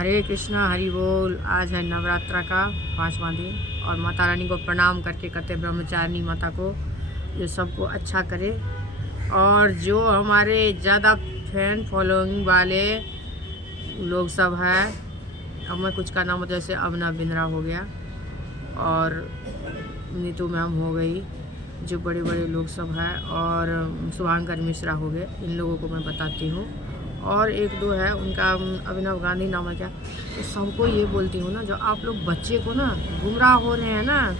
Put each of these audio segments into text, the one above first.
हरे कृष्णा हरि बोल। आज है नवरात्रा का 5वां दिन और माता रानी को प्रणाम करके कहते ब्रह्मचारिणी माता को जो सबको अच्छा करे। और जो हमारे ज़्यादा फैन फॉलोइंग वाले लोग सब हैं, अब मैं कुछ का नाम जैसे अबना बिंद्रा हो गया और नीतू मैम हो गई, जो बड़े बड़े लोग सब हैं, और शुभांकर मिश्रा हो गए, इन लोगों को मैं बताती हूँ। और एक दो है उनका अभिनव गांधी नाम है क्या, तो सबको ये बोलती हूँ ना, जो आप लोग बच्चे को ना गुमराह हो रहे हैं ना,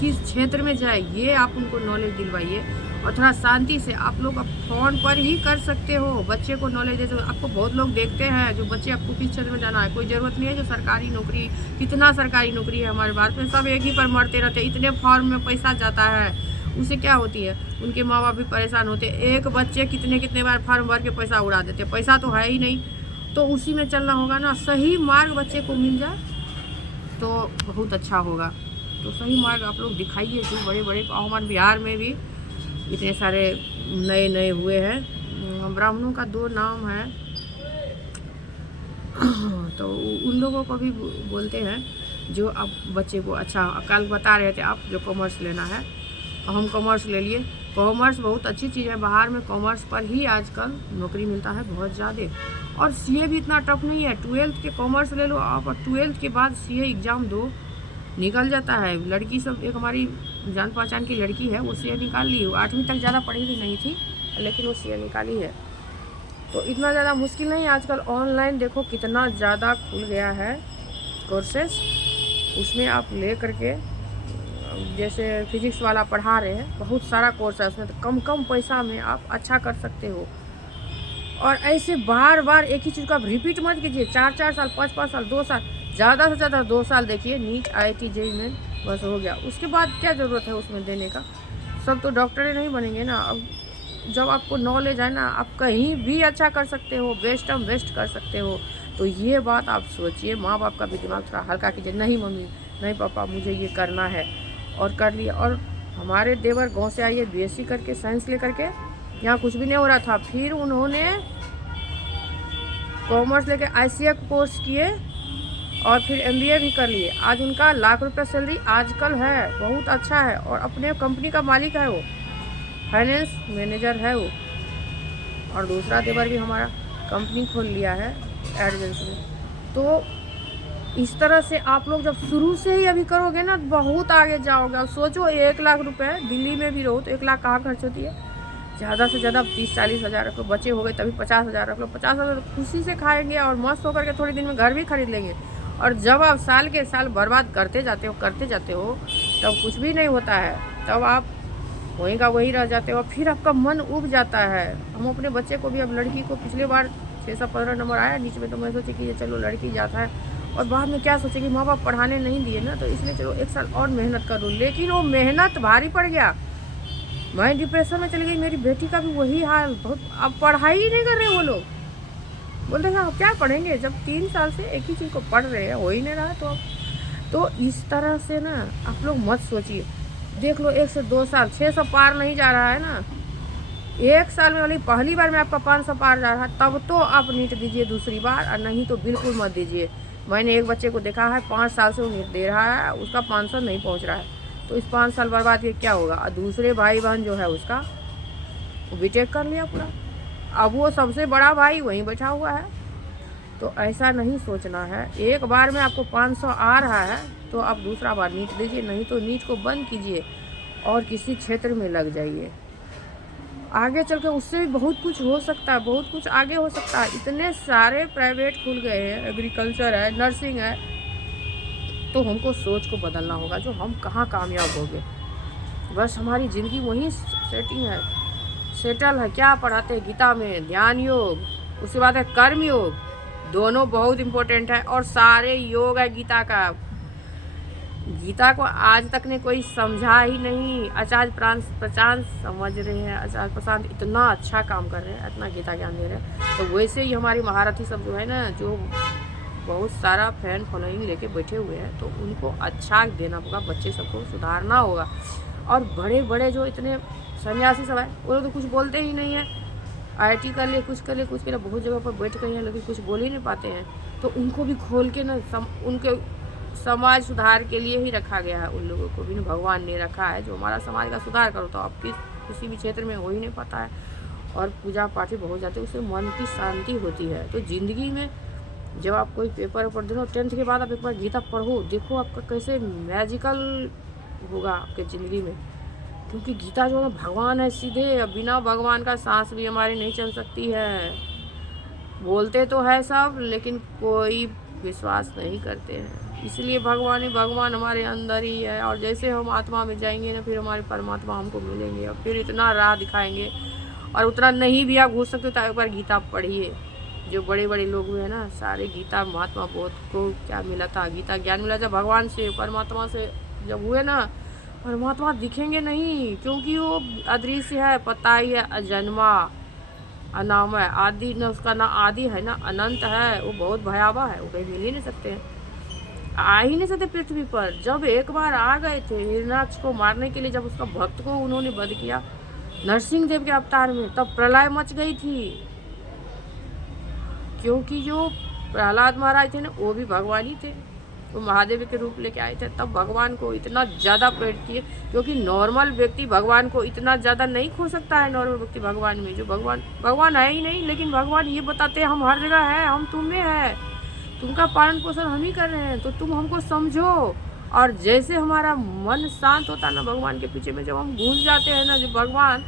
किस क्षेत्र में जाए ये आप उनको नॉलेज दिलवाइए। और थोड़ा शांति से आप लोग अब फ़ोन पर ही कर सकते हो, बच्चे को नॉलेज दे। आपको बहुत लोग देखते हैं जो बच्चे आपको किस क्षेत्र में जाना है, कोई ज़रूरत नहीं है जो सरकारी नौकरी, कितना सरकारी नौकरी है हमारे भारत में, सब एक ही पर मरते रहते हैं। इतने फॉर्म में पैसा जाता है, उससे क्या होती है, उनके माँ बाप भी परेशान होते हैं। एक बच्चे कितने बार फॉर्म भर के पैसा उड़ा देते, पैसा तो है ही नहीं, तो उसी में चलना होगा ना। सही मार्ग बच्चे को मिल जाए तो बहुत अच्छा होगा। तो सही मार्ग आप लोग दिखाइए। जो बड़े बड़े हमारे बिहार में भी इतने सारे नए हुए हैं, ब्राह्मणों का 2 नाम है तो उन लोगों को भी बोलते हैं जो अब बच्चे को अच्छा। कल बता रहे थे आप जो कॉमर्स लेना है, हम कॉमर्स ले लिए। कॉमर्स बहुत अच्छी चीज़ है, बाहर में कॉमर्स पर ही आजकल नौकरी मिलता है बहुत ज़्यादा। और सीए भी इतना टफ नहीं है, 12th के कॉमर्स ले लो आप और 12th के बाद सीए एग्ज़ाम दो, निकल जाता है। लड़की सब, एक हमारी जान पहचान की लड़की है, वो सीए निकाल ली। 8वीं तक ज़्यादा पढ़ी भी नहीं थी, लेकिन वो सीए निकाली है। तो इतना ज़्यादा मुश्किल नहीं है। आजकल ऑनलाइन देखो कितना ज़्यादा खुल गया है कोर्सेस, उसमें आप ले करके, जैसे फिजिक्स वाला पढ़ा रहे हैं, बहुत सारा कोर्स है उसमें, तो कम पैसा में आप अच्छा कर सकते हो। और ऐसे बार बार एक ही चीज़ को आप रिपीट मत कीजिए। 4 साल 5 साल 2 साल, ज़्यादा से ज़्यादा 2 साल देखिए, नीट IIT JEE में बस हो गया। उसके बाद क्या ज़रूरत है उसमें देने का, सब तो डॉक्टर ही नहीं बनेंगे ना। अब जब आपको नॉलेज है ना, आप कहीं भी अच्छा कर सकते हो, बेस्ट कर सकते हो। तो ये बात आप सोचिए, माँ बाप का भी दिमाग थोड़ा हल्का कीजिए। नहीं मम्मी, नहीं पापा, मुझे ये करना है, और कर लिया। और हमारे देवर गाँव से आइए, BSc करके, साइंस ले करके, यहाँ कुछ भी नहीं हो रहा था, फिर उन्होंने कॉमर्स लेके ICA कोर्स किए और फिर MBA भी कर लिए। आज उनका लाख रुपये सैलरी आजकल है, बहुत अच्छा है, और अपने कंपनी का मालिक है, वो फाइनेंस मैनेजर है वो। और दूसरा देवर भी हमारा कंपनी खोल लिया है एजेंसी में। तो इस तरह से आप लोग जब शुरू से ही अभी करोगे ना, बहुत आगे जाओगे। अब सोचो 1 लाख रुपए, दिल्ली में भी रहो तो 1 लाख कहाँ खर्च होती है। ज़्यादा से ज़्यादा 30-40 हज़ार रख लो, बचे हो गए तभी 50 हज़ार रख लो। 50 हज़ार खुशी से खाएंगे और मस्त होकर के थोड़े दिन में घर भी खरीद लेंगे। और जब आप साल के साल बर्बाद करते जाते हो तब कुछ भी नहीं होता है, तब आप वहीं का वही रह जाते हो, फिर आपका मन उब जाता है। हम अपने बच्चे को भी, अब लड़की को पिछले बार 615 नंबर आया नीचे में, तो मैं सोची कि ये चलो लड़की जाता है, और बाद में क्या सोचे कि माँ बाप पढ़ाने नहीं दिए ना, तो इसलिए चलो 1 साल और मेहनत करूँ। लेकिन वो मेहनत भारी पड़ गया, मैं डिप्रेशन में चली गई। मेरी बेटी का भी वही हाल, बहुत, अब पढ़ाई ही नहीं कर रहे वो लोग। बोलते हैं अब क्या पढ़ेंगे, जब 3 साल से एक ही चीज़ को पढ़ रहे हैं, हो ही नहीं रहा। तो इस तरह से ना आप लोग मत सोचिए। देख लो 1 से 2 साल 600 पार नहीं जा रहा है ना, 1 साल में वाली पहली बार में आपका 500 पार जा रहा है, तब तो आप नीट दीजिए दूसरी बार, और नहीं तो बिल्कुल मत दीजिए। मैंने एक बच्चे को देखा है 5 साल से वो नीट दे रहा है, उसका 500 नहीं पहुंच रहा है। तो इस 5 साल बर्बाद ये क्या होगा। और दूसरे भाई बहन जो है उसका, वो बीटेक कर लिया पूरा, अब वो सबसे बड़ा भाई वहीं बैठा हुआ है। तो ऐसा नहीं सोचना है। एक बार में आपको 500 आ रहा है तो आप दूसरा बार नीट दीजिए, नहीं तो नीट को बंद कीजिए और किसी क्षेत्र में लग जाइए। आगे चल के उससे भी बहुत कुछ हो सकता है, बहुत कुछ आगे हो सकता है। इतने सारे प्राइवेट खुल गए हैं, एग्रीकल्चर है, नर्सिंग है। तो हमको सोच को बदलना होगा, जो हम कहाँ कामयाब होंगे। बस हमारी ज़िंदगी वहीं सेटल है। क्या पढ़ाते हैं गीता में, ध्यान योग, उसके बाद है कर्म योग, दोनों बहुत इम्पोर्टेंट है। और सारे योग है गीता का। गीता को आज तक ने कोई समझा ही नहीं। आचार्य प्रशांत समझ रहे हैं, आचार्य प्रशांत इतना अच्छा काम कर रहे हैं, इतना गीता ज्ञान दे रहे हैं। तो वैसे ही हमारी महारथी सब जो है ना, जो बहुत सारा फैन फॉलोइंग लेके बैठे हुए हैं, तो उनको अच्छा देना होगा, बच्चे सबको सुधारना होगा। और बड़े बड़े जो इतने सन्यासी सब है, वो लोग तो कुछ बोलते ही नहीं है। IIT कर ले, कुछ कर ले, बहुत जगह पर बैठ गए हैं, लेकिन कुछ बोल ही नहीं पाते हैं। तो उनको भी खोल के ना उनके समाज सुधार के लिए ही रखा गया है। उन लोगों को भी ना भगवान ने रखा है जो हमारा समाज का सुधार करो। तो आप किसी भी क्षेत्र में हो ही नहीं पाता है और पूजा पाठ भी बहुत जाते हैं, उससे मन की शांति होती है। तो ज़िंदगी में जब आप कोई पेपर ऊपर दे 10th के बाद आप एक बार गीता पढ़ो, देखो आपका कैसे मैजिकल होगा आपके ज़िंदगी में। क्योंकि गीता जो है भगवान है सीधे, अब बिना भगवान का सांस भी हमारी नहीं चल सकती है। बोलते तो है सब लेकिन कोई विश्वास नहीं करते हैं। इसलिए भगवान ही भगवान हमारे अंदर ही है, और जैसे हम आत्मा में जाएंगे ना फिर हमारे परमात्मा हमको मिलेंगे और फिर इतना राह दिखाएंगे। और उतना नहीं भी आप घूस सकते तो एक बार गीता पढ़िए। जो बड़े बड़े लोग हुए ना सारे गीता महात्मा बोध को क्या मिला था, गीता ज्ञान मिला जब भगवान से परमात्मा से जब हुए ना। परमात्मा दिखेंगे नहीं क्योंकि वो अदृश्य है, पता ही है, अजन्मा अनाम है, आदि न उसका ना आदि है ना अनंत है। वो बहुत भयावह है, वो कहीं मिल ही नहीं सकते हैं, आ ही नहीं सकते पृथ्वी पर। जब एक बार आ गए थे हिरणाक्ष को मारने के लिए, जब उसका भक्त को उन्होंने वध किया नरसिंह देव के अवतार में, तब प्रलय मच गई थी। क्योंकि जो प्रहलाद महाराज थे ना वो भी भगवान ही थे, वो महादेव के रूप लेके आए थे। तब भगवान को इतना ज़्यादा प्रेरित किए, क्योंकि नॉर्मल व्यक्ति भगवान को इतना ज़्यादा नहीं खो सकता है। नॉर्मल व्यक्ति भगवान में जो भगवान है ही नहीं, लेकिन भगवान ये बताते हैं हम हर जगह है, हम तुम में है, तुमका पालन पोषण हम ही कर रहे हैं, तो तुम हमको समझो। और जैसे हमारा मन शांत होता है ना भगवान के पीछे में, जब हम घुस जाते हैं ना जो भगवान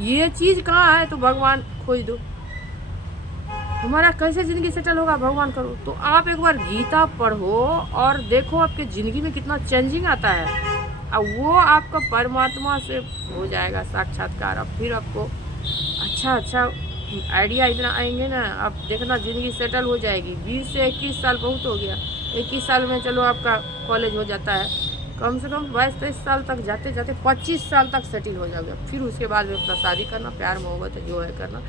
ये चीज़ कहाँ है तो भगवान खोज दो, हमारा कैसे ज़िंदगी सेटल होगा भगवान करो। तो आप एक बार गीता पढ़ो और देखो आपके ज़िंदगी में कितना चेंजिंग आता है। अब वो आपका परमात्मा से हो जाएगा साक्षात्कार। अब फिर आपको अच्छा आइडिया इतना आएंगे ना, आप देखना ज़िंदगी सेटल हो जाएगी। 20 से 21 साल बहुत हो गया, 21 साल में चलो आपका कॉलेज हो जाता है, कम से कम 22-23 साल तक जाते जाते 25 साल तक सेटल हो जाओगे। फिर उसके बाद में अपना शादी करना, प्यार मोहब्बत जो है करना,